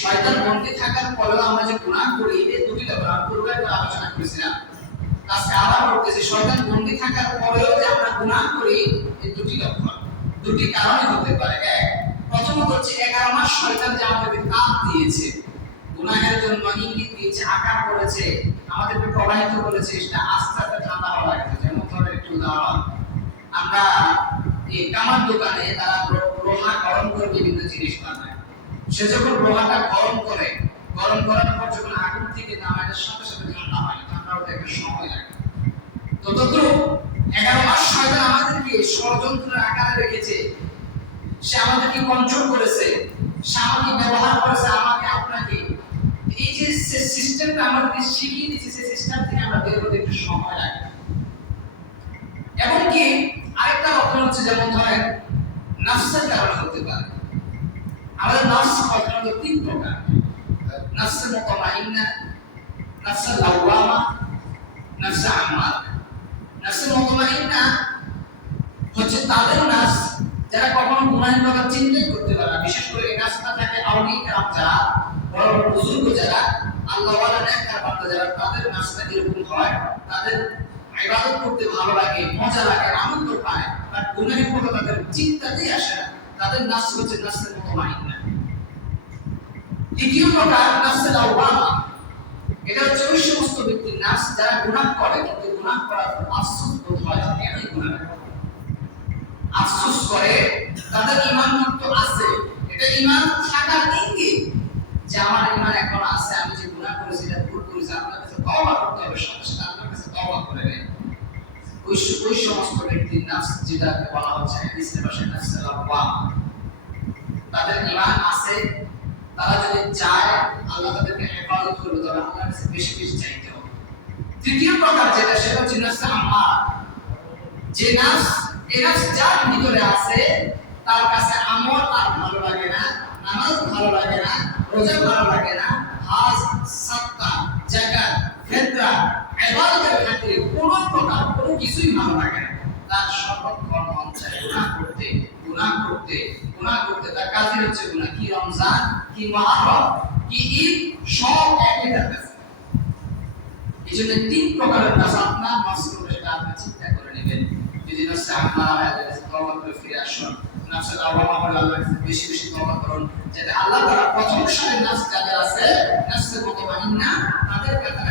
শয়তান বন্দী থাকার পরেও আমরা যে গুনাহ করি এই দুটি ব্যাপার পূর্বে আলোচনা করেছিলাম। আজকে আবার বলতেছি, শয়তান বন্দী থাকার পরেও যে আমরা গুনাহ করি এই দুটি লক্ষণ, দুটি কারণে হতে পারে। এক, প্রথমত হচ্ছে 11 মাস শয়তান যে আমাদেরকে তাপ দিয়েছে, গুনাহের জন্য ইঙ্গিত দিয়েছে, আকার করেছে, আমাদেরকে প্রবাহিত করেছে, সেটা আস্তে আস্তে ঠান্ডা হওয়া লাগে। যেমন ধরেন একটু উদাহরণ, আমরা এই কামার দোকানে তারা লোহা গরম করে বিভিন্ন জিনিস বানায়। সে যখন লোহাটা গরম করে, গরম করার পর যখন আগুন থেকে নামায় সাথে সাথে ঠান্ডা হয়, ঠান্ডা হতে একটা সময় লাগে। তো তদ্রূপ 11 মাস শয়তান আমাদেরকে ষড়যন্ত্রের আকারে রেখেছে, সে আমাদেরকে কন্ট্রোল করেছে, সে আমাকে ব্যবহার করেছে, আমাকে আপনাকে। এই যে সিস্টেমটা আমাদেরকে শিখিয়ে দিয়েছে, সেই সিস্টেম থেকে আমরা বের হতে একটু সময় লাগে। এবং কি আরেকটা লক্ষণ হচ্ছে, যেমন ধরেন নফসের কারণে হতে পারে। আমাদের নফস প্রধানত 3 প্রকার: নফসে মুতমাইন্না, নফসে লাওয়ামা, নফসে আমারা। নফসে মুতমাইন্না হচ্ছে তাদের নফস যারা কখনো গুনাহের কথা চিন্তাই করতে পারে না। বিশেষ করে এই নফসটা থাকে আউলিয়া کرام যারা, বড় বড় বুজুর্গ যারা, আল্লাহ ওয়ালা নেককার বান্দা যারা, তাদের নফসটা এরকম হয়, তাদের ইবাদত করতে ভালো লাগে, মজা লাগে, আনন্দ পায়, বাট গুনাহের কথা তাদের চিন্তাতেই আসে না। তাদের নফস হচ্ছে নফসে মুতমাইন্না। দ্বিতীয় প্রকার নফসে লাওয়ামা। এটা হচ্ছে ওই সমস্ত ব্যক্তির নফস যারা গুনাহ করে, কিন্তু গুনাহ করার পর আফসোস বোধ হয় যে আমি গুনাহ করেছি, আফসোস করে। তাদের ঈমান কিন্তু আছে, এটা ঈমান থাকার ইঙ্গিত যে আমার ঈমান এখন আছে, আমি যে গুনাহ করেছি এটা ভুল করেছি, আল্লাহর কাছে তওবা করতে হবে, সাথে সাথে আল্লাহর কাছে তওবা করে নেয়। ওই সমস্ত ব্যক্তির নফস যেটাকে বলা হচ্ছে হাদিসের ভাষায় নফসে লাওয়ামা। তাদের ঈমান আছে, তারা যদি চায় আল্লাহ তাদেরকে হেফাজত করবে, তবে আল্লাহর কাছে বেশি বেশি চাইতে হবে। তৃতীয় প্রকার যেটা, সেটা হচ্ছে নফসে আম্মারা। যে নফস, এই নফস যার ভিতরে আছে, তার কাছে আমল আর ভালো লাগে না, নামাজ ভালো লাগে না, রোজা ভালো লাগে না, হজ, সাদকা, যাকাত, ফিতরা, ইবাদতের খাতিরে কোনো প্রকার কোনো কিছুই ভালো লাগে না। তার সর্বক্ষণ মন চায় গুনাহ করতে, গুনাহ করতে, গুনাহ করতে। তার কাজই হচ্ছে গুনাহ। কি রমজান, কি মুহররম, কি ঈদ, সব একই তার কাছে। এই জন্য 3 প্রকারের নফস, আপনার নফস করে সেটা আপনি চিন্তা করে নেবেন। যদি নফসে আম্মারা হয়, তাহলে তওবা করে ফিরে আসুন। নফসে লাওয়ামা হলে আল্লাহর কাছে বেশি বেশি তওবা করুন, যাতে আল্লাহ তাআলা প্রথম সারির নফস যাদের আছে, নফসে মুতমাইন্না, তাদের কাছে